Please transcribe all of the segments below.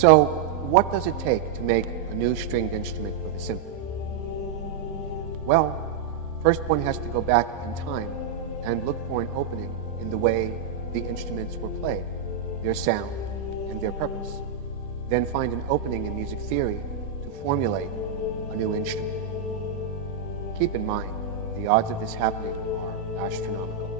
So, what does it take to make a new stringed instrument for the symphony? Well, first one has to go back in time and look for an opening in the way the instruments were played, their sound, and their purpose. Then find an opening in music theory to formulate a new instrument. Keep in mind, the odds of this happening are astronomical.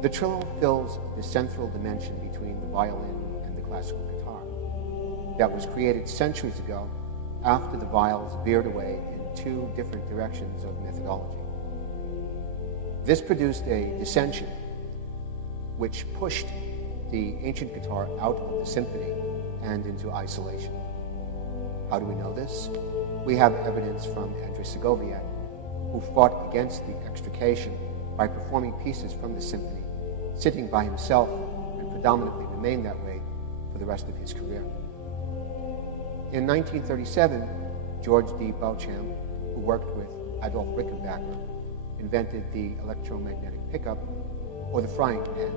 The trillo fills the central dimension between the violin and the classical guitar that was created centuries ago after the viols veered away in two different directions of methodology. This produced a dissension which pushed the ancient guitar out of the symphony and into isolation. How do we know this? We have evidence from Andrei Segoviat, who fought against the extrication by performing pieces from the symphony, sitting by himself, and predominantly remained that way for the rest of his career. In 1937, George D. Beauchamp, who worked with Adolf Rickenbacker, invented the electromagnetic pickup, or the frying pan,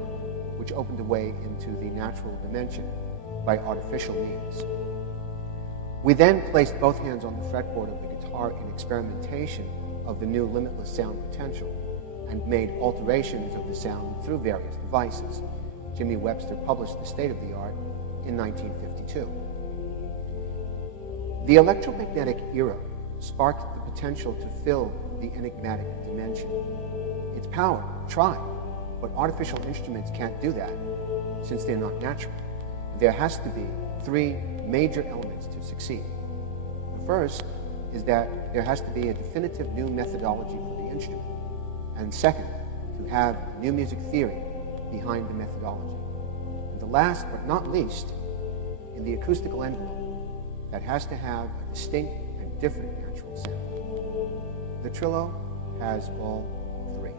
which opened a way into the natural dimension by artificial means. We then placed both hands on the fretboard of the guitar in experimentation of the new limitless sound potential, and made alterations of the sound through various devices. Jimmy Webster published The State of the Art in 1952. The electromagnetic era sparked the potential to fill the enigmatic dimension. It's power, try, but artificial instruments can't do that since they're not natural. There has to be three major elements to succeed. The first is that there has to be a definitive new methodology for the instrument. And second, to have new music theory behind the methodology. And the last but not least, in the acoustical envelope, that has to have a distinct and different natural sound. The Trillo has all three.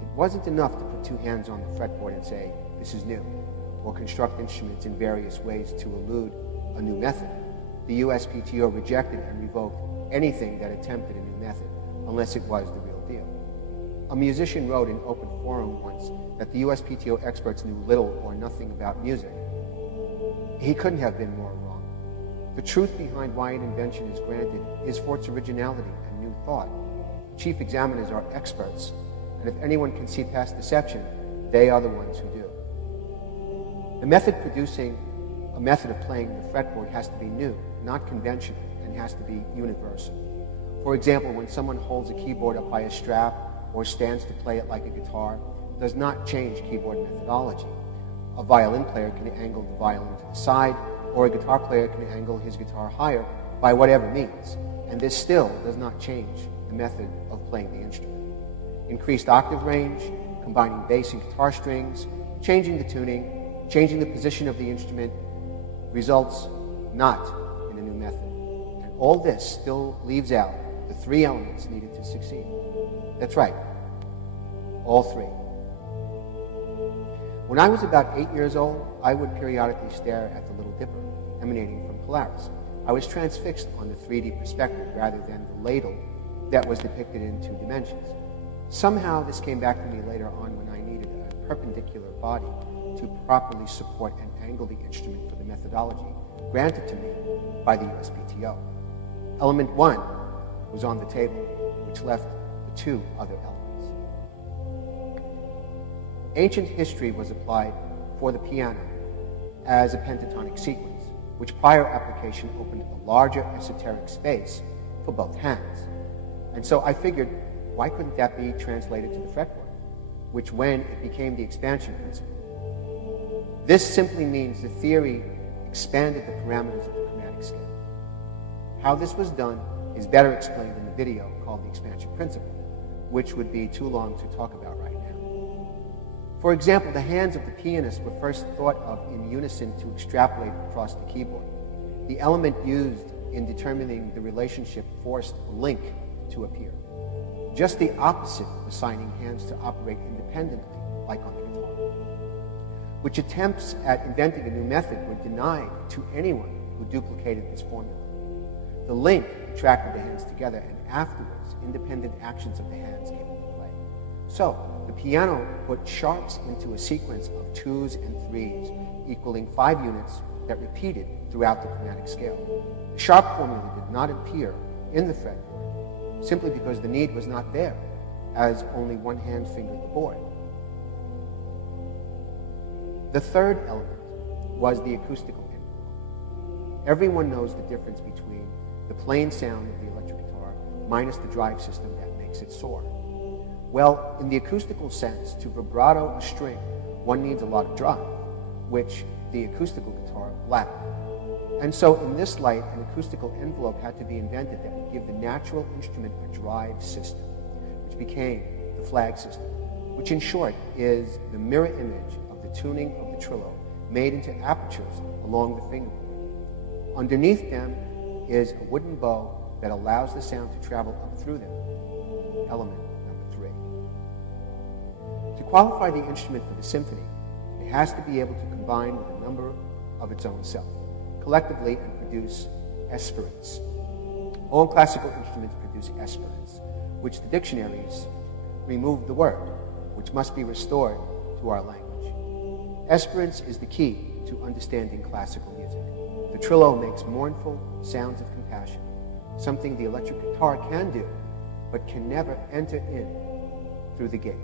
It wasn't enough to put two hands on the fretboard and say, this is new, or construct instruments in various ways to elude a new method. The USPTO rejected and revoked anything that attempted a new method, unless it was the real deal. A musician wrote in open forum once that the USPTO experts knew little or nothing about music. He couldn't have been more wrong. The truth behind why an invention is granted is for its originality and new thought. Chief examiners are experts, and if anyone can see past deception, they are the ones who do. The method producing a method of playing the fretboard has to be new, not conventional, and has to be universal. For example, when someone holds a keyboard up by a strap or stands to play it like a guitar, does not change keyboard methodology. A violin player can angle the violin to the side, or a guitar player can angle his guitar higher by whatever means, and this still does not change the method of playing the instrument. Increased octave range, combining bass and guitar strings, changing the tuning, changing the position of the instrument, results not in a new method. And all this still leaves out the three elements needed to succeed. That's right, all three. When I was about 8 years old, I would periodically stare at the Little Dipper emanating from Polaris. I was transfixed on the 3D perspective rather than the ladle that was depicted in two dimensions. Somehow this came back to me later on when I needed a perpendicular body to properly support and angle the instrument for the methodology granted to me by the USPTO. Element 1 was on the table, which left the two other elements. Ancient history was applied for the piano as a pentatonic sequence, which prior application opened a larger esoteric space for both hands. And so I figured, why couldn't that be translated to the fretboard, which when it became the expansion principle. This simply means the theory expanded the parameters of the chromatic scale. How this was done is better explained in the video called the expansion principle, which would be too long to talk about right now. For example, the hands of the pianist were first thought of in unison to extrapolate across the keyboard. The element used in determining the relationship forced a link to appear. Just the opposite of assigning hands to operate independently, like on the guitar, which attempts at inventing a new method were denied to anyone who duplicated this formula. The link attracted the hands together, and afterwards, independent actions of the hands came into play. So, the piano put sharps into a sequence of 2s and 3s, equaling 5 units that repeated throughout the chromatic scale. The sharp formula did not appear in the fretboard, simply because the need was not there, as only one hand fingered the board. The third element was the acoustical envelope. Everyone knows the difference between the plain sound of the electric guitar minus the drive system that makes it soar. Well, in the acoustical sense, to vibrato a string, one needs a lot of drive, which the acoustical guitar lacked. And so in this light, an acoustical envelope had to be invented that would give the natural instrument a drive system, which became the flag system, which in short is the mirror image of the tuning of the Trillo made into apertures along the fingerboard. Underneath them is a wooden bow that allows the sound to travel up through them, element number 3. To qualify the instrument for the symphony, it has to be able to combine with a number of its own self, collectively, and produce esperance. All classical instruments produce esperance, which the dictionaries remove the word, which must be restored to our language. Esperance is the key to understanding classical music. The Trillo makes mournful sounds of compassion, something the electric guitar can do, but can never enter in through the gate.